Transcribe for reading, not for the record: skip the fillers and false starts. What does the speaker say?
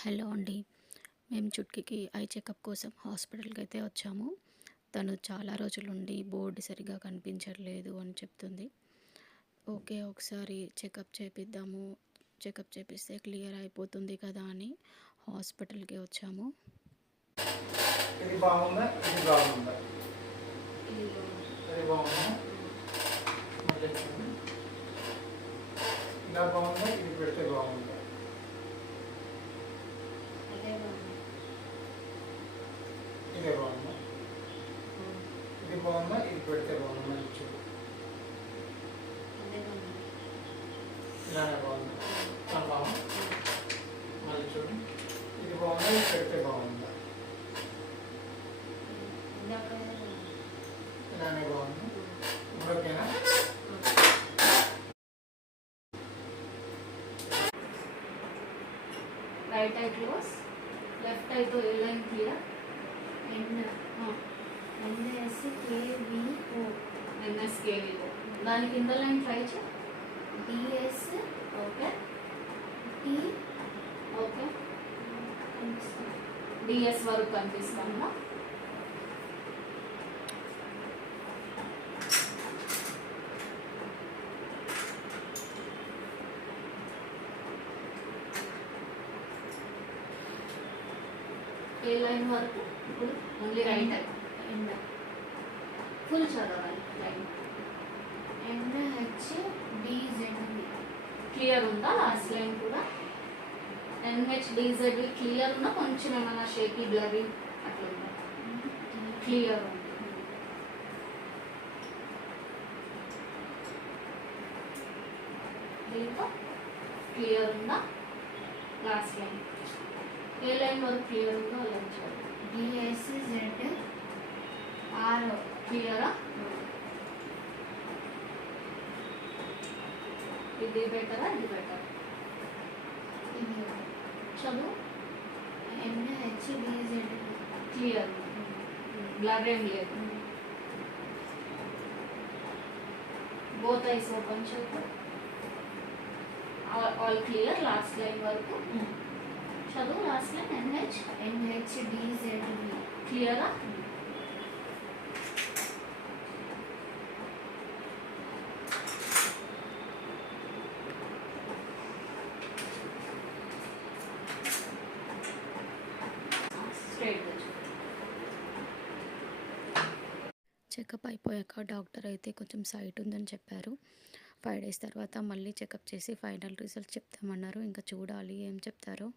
Hello అండి. మేము చుట్కీకి eye checkup కోసం హాస్పిటల్కి అయితే వచ్చాము. తను చాలా రోజులుండి బోర్డు సరిగ్గా కనిపించట్లేదు అని చెప్తుంది. ఓకే, ఒకసారి చెకప్ చేపిద్దాము, చెకప్ చేపిస్తే క్లియర్ అయిపోతుంది కదా అని హాస్పిటల్కి వచ్చాము. ఇది బాగుందా, ఇది బాగుందా, ఇది బాగుందా, ఇలా బాగుందా, ఇది పెడితే బాగుందా, ఇదే బాగుందా, ఇది బాగుందా, ఇది పెడితే బాగుందా, మళ్ళీ చూడు, ఇలానే బాగుందా, బాగుందా, మళ్ళీ చూడు, ఇది బాగుందా, ఇది పెడితే బాగుందా, ఇలానే బాగుందా, ఓకేనా? రైట్ ఐ క్లోజ్, లెఫ్ట్ ఐతో ఏ లైన్ క్లియర్, ఎన్ఎస్కేవిఓ దాని కింద లైన్ ట్రై చే, D S okay T okay D S వరకు కనిపిస్తుందా? ఏ లైన్ వరకు? ఇప్పుడు only right eye and full చదవాలి లైన్. ఎన్హెచ్ డిజెడ్ క్లియర్ ఉందా? లాస్ట్ లైన్ కూడా ఎన్హెచ్ డిజెడ్ క్లియర్ ఉందా? కొంచెం ఏమైనా షేకీ బ్లరీ అట్లా ఉందా? క్లియర్ ఉంది. దీంతో క్లియర్ ఉందా? లాస్ట్ లైన్ ఏ లైన్ వరకు క్లియర్ ఉందో ఆ లైన్ చూడండి. డిఎస్ జెడ్ ఆర్ క్లియరా? ఇది బెటరా, ఇది బెటర్? ఇది చదువు. ఎన్హెచ్ డిజెడ్ క్లియర్, బ్లర్ ఏం లేదు. బోత్ ఐస్ ఓపెన్ చెప్పు. ఆల్ క్లియర్ లాస్ట్ లైన్ వరకు చదువు. Last line N H N H D Z క్లియరా? స్ట్రైట్ చెకప్ అయిపోయాక డాక్టర్ అయితే కొంచెం సైట్ ఉందని చెప్పారు. 5 days తర్వాత మళ్ళీ చెకప్ చేసి ఫైనల్ రిజల్ట్ చెప్తామన్నారు. ఇంకా చూడాలి ఏం చెప్తారో.